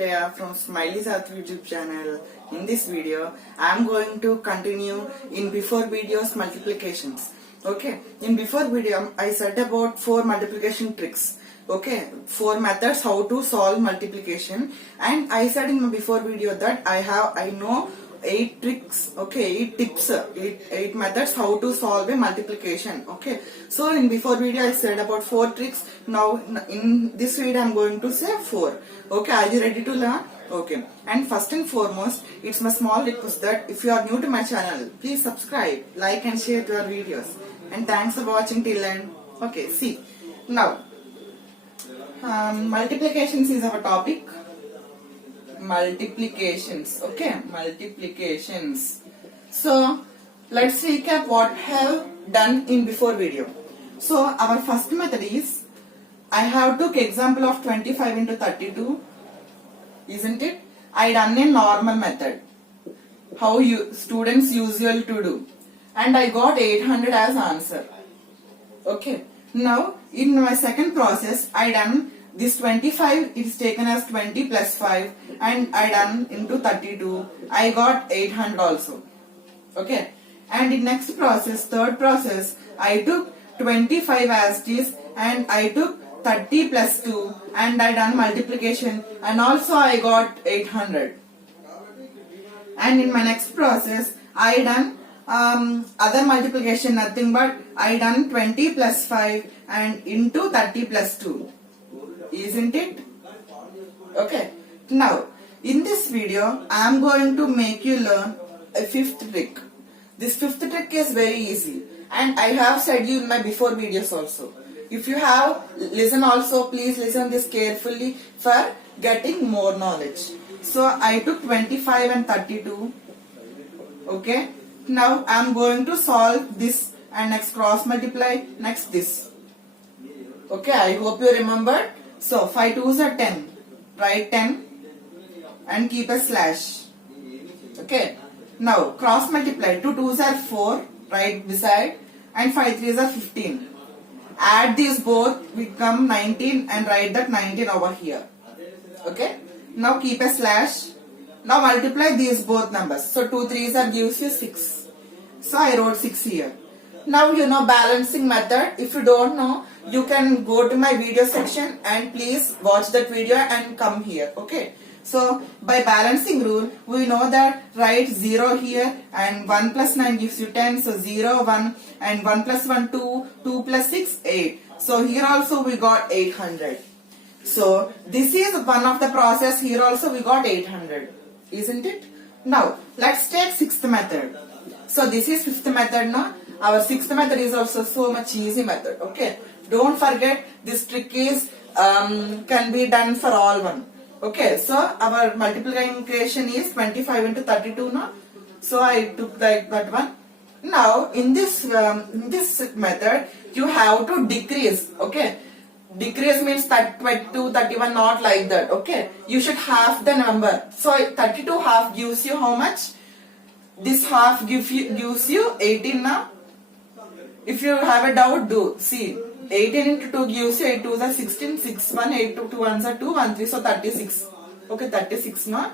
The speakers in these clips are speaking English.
Shreya from Smiley Satwik YouTube channel. In this video, I am going to continue in before videos multiplications. Okay, in before video, I said about 4 multiplication tricks. Okay, 4 methods how to solve multiplication, and I said in my before video that I know 8 tricks, okay, 8 tips, 8 methods how to solve a multiplication. Okay, so in before video I said about 4 tricks. Now in this video I am going to say 4. Okay, are you ready to learn? Okay, and first and foremost, it's my small request that if you are new to my channel, please subscribe, like and share to our videos, and thanks for watching till end. Okay, see now multiplications is our topic. Multiplications, okay, multiplications. So let's recap what I have done in before video. So our first method is, I have took example of 25 into 32, isn't it? I done a normal method, how you students usual to do, and I got 800 as answer. Okay, now in my second process I done this 25 is taken as 20 plus 5, and I done into 32. I got 800 also. Okay, and in next process, third process, I took 25 as it is, and I took 30 plus 2, and I done multiplication, and also I got 800. And in my next process, I done other multiplication, nothing but I done 20 plus 5 and into 30 plus 2. Isn't it? Okay. Now, in this video, I am going to make you learn a 5th trick. This 5th trick is very easy, and I have said you in my before videos also. If you have listen also, please listen this carefully for getting more knowledge. So I took 25 and 32. Okay. Now I am going to solve this and next cross multiply, next this. Okay, I hope you remembered. So 5 2s are 10. Write 10 and keep a slash. Okay. Now cross multiply. 2 2s are 4. Right beside, and 5 3s are 15. Add these both, become 19, and write that 19 over here. Okay. Now keep a slash. Now multiply these both numbers. So 2 3s are gives you 6. So I wrote 6 here. Now you know balancing method. If you don't know, you can go to my video section and please watch that video and come here. Okay. So by balancing rule, we know that write 0 here, and 1 plus 9 gives you 10. So 0, 1, and 1 plus 1, 2, 2 plus 6, 8. So here also we got 800. So this is one of the process. Here also we got 800. Isn't it? Now let's take 6th method. So this is 5th method now. Our 6th method is also so much easy method. Okay. Don't forget this trick is can be done for all one. Okay. So our multiplication is 25 into 32 now. So I took like that one. Now in this method you have to decrease. Okay. Decrease means 22, 31, not like that. Okay. You should half the number. So 32 half gives you how much? This half gives you 18 now. If you have a doubt, do. See, 18 into 2 gives you 8 2s are 16, 6 1, 8 2 2 1s are 2, 1 3, so 36. Okay, 36 now.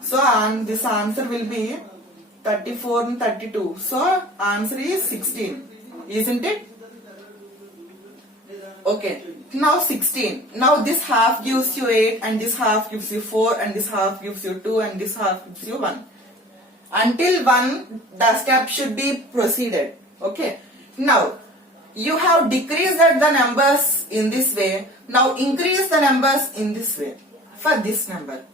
So this answer will be 34 and 32. So answer is 16. Isn't it? Okay. Now 16. Now this half gives you 8, and this half gives you 4, and this half gives you 2, and this half gives you 1. Until 1, the step should be proceeded. Okay. Now, you have decreased the numbers in this way. Now, increase the numbers in this way for this number.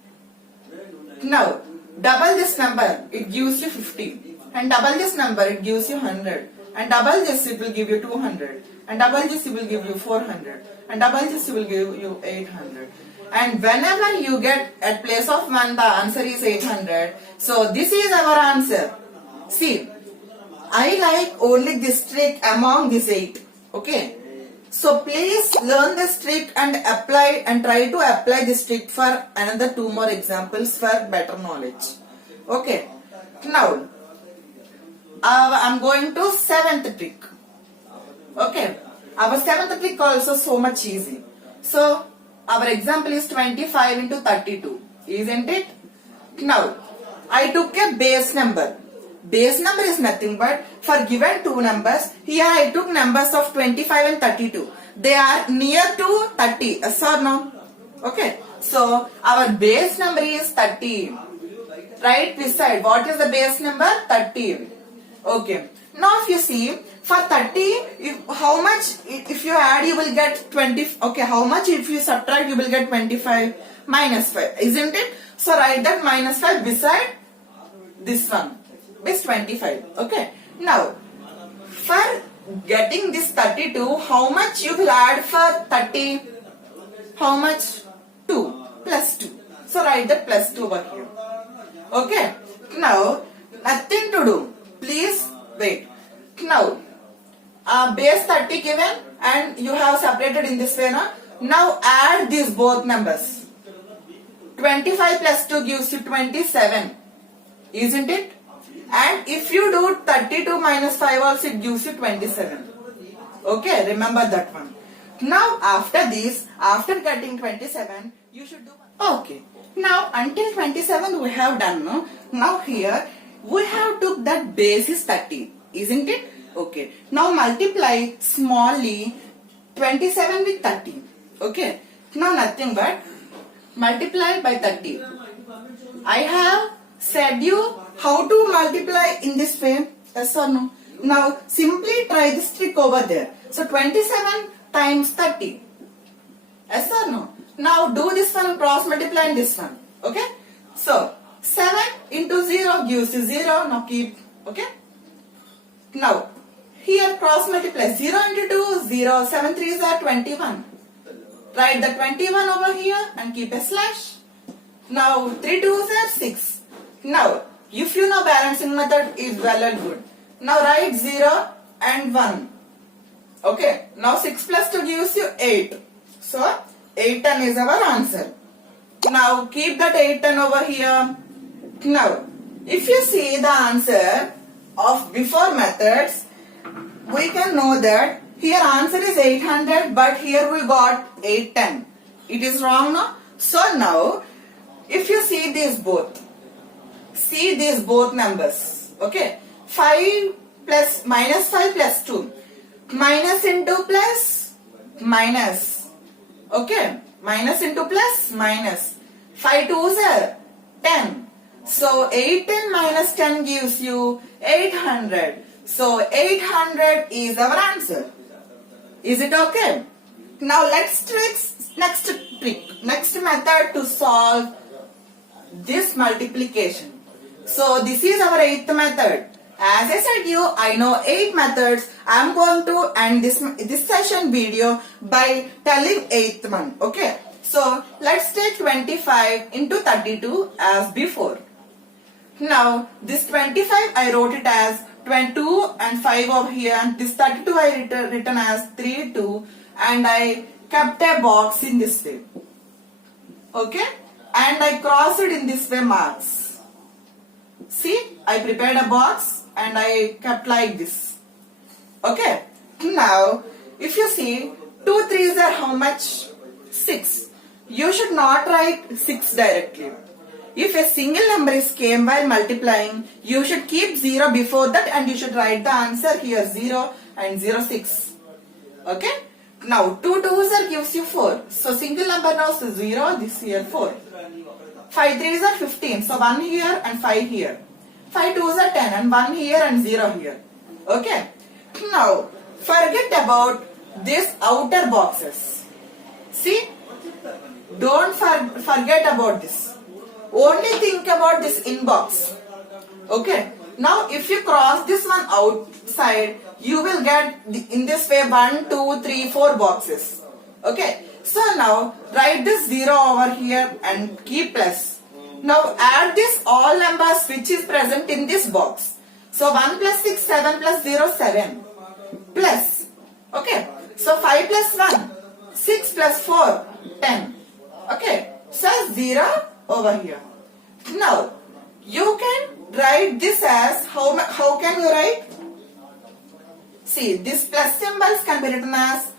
Now, double this number, it gives you 50. And double this number, it gives you 100. And double this, it will give you 200. And double this, it will give you 400. And double this, it will give you 800. And whenever you get at place of 1, the answer is 800. So, this is our answer. See, I like only this trick among these 8. Okay. So please learn this trick and apply and try to apply this trick for another 2 more examples for better knowledge. Okay. Now I'm going to 7th trick. Okay. Our 7th trick also so much easy. So our example is 25 into 32. isn't it? Now, I took a base number. Base number is nothing but for given two numbers, here I took numbers of 25 and 32. They are near to 30, yes or no? Okay, so our base number is 30. Right beside, what is the base number? 30. Okay, now if you see, for 30, how much if you add you will get 20, okay, how much if you subtract you will get 25 minus 5, isn't it? So write that minus 5 beside this one is 25. Okay, now for getting this 32, how much you will add for 30? How much? 2 plus 2. So write that plus 2 over here. Okay, now nothing to do. Please wait. Now base 30 given and you have separated in this way. Now add these both numbers. 25 plus 2 gives you 27, isn't it? And if you do 32 minus 5 also it gives you 27. Okay, remember that one. Now after this, after getting 27, you should do. Okay, now until 27 we have done. No? Now here we have took that base is 30, isn't it? Okay, now multiply smallly 27 with 30. Okay, now nothing but multiply by 30. I have said you how to multiply in this way, yes or no? Now simply try this trick over there. So 27 times 30, yes or no? Now do this one, cross multiply and this one. Okay, so 7 into 0 gives you 0. Now keep. Okay, now here cross multiply 0 into 2, 0, 7 3s are 21. Write the 21 over here and keep a slash. Now 3 2s are 6. Now if you know balancing method is well and good. Now write 0 and 1. Okay, now 6 plus 2 gives you 8. So 8 10 is our answer. Now keep that 8 10 over here. Now if you see the answer of before methods, we can know that here answer is 800 but here we got 810. It is wrong, no? So now if you see these both, see these both numbers. Okay, 5 plus minus 5 plus 2, minus into plus minus. Okay, minus into plus minus. 5 2s are 10. So 810 minus 10 gives you 800. So 800 is our answer. Is it okay? Now let's next method to solve this multiplication. So this is our 8th method. As I said you, I know 8 methods. I am going to end this session video by telling 8th one. Okay. So let's take 25 into 32 as before. Now this 25 I wrote it as 22 and 5 over here, and this 32 I written as 3 2 and I kept a box in this way. Okay, and I crossed it in this way marks. See, I prepared a box and I kept like this. Okay, now if you see 2 3s are how much? 6. You should not write 6 directly. If a single number is came while multiplying, you should keep 0 before that and you should write the answer here 0 and 0 6. Okay. Now 2 2s gives you 4. So single number now is 0, this here 4. 5 3s are 15. So 1 here and 5 here. 5 2s are 10 and 1 here and 0 here. Okay. Now forget about these outer boxes. See, don't forget about this. Only think about this inbox. Okay. Now if you cross this one outside, you will get in this way 1, 2, 3, 4 boxes. Okay. So now write this 0 over here and keep plus. Now add this all numbers which is present in this box. So 1 plus 6, 7 plus 0, 7. Plus. Okay. So 5 plus 1, 6 plus 4, 10. Okay. So 0 over here. Now you can write this as how can you write? See, this plus symbols can be written as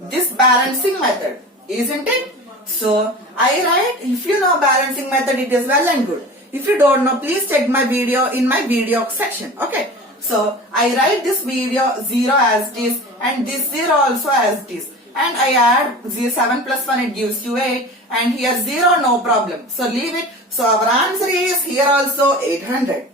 this balancing method, isn't it? So I write, if you know balancing method, it is well and good. If you don't know, please check my video in my video section. Okay. So I write this video 0 as it is and this 0 also as it is. And I add 7 plus 1, it gives you 8. And here 0, no problem. So leave it. So our answer is here also 800.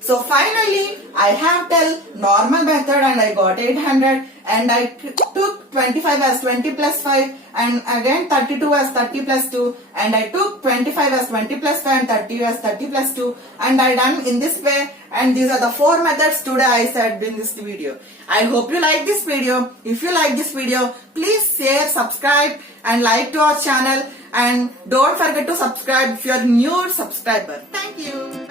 So finally, I have tell normal method and I got 800 and I took 25 as 20 plus 5 and again 32 as 30 plus 2 and I took 25 as 20 plus 5 and 30 as 30 plus 2 and I done in this way, and these are the 4 methods today I said in this video. I hope you like this video. If you like this video, please share, subscribe and like to our channel, and don't forget to subscribe if you are new subscriber. Thank you.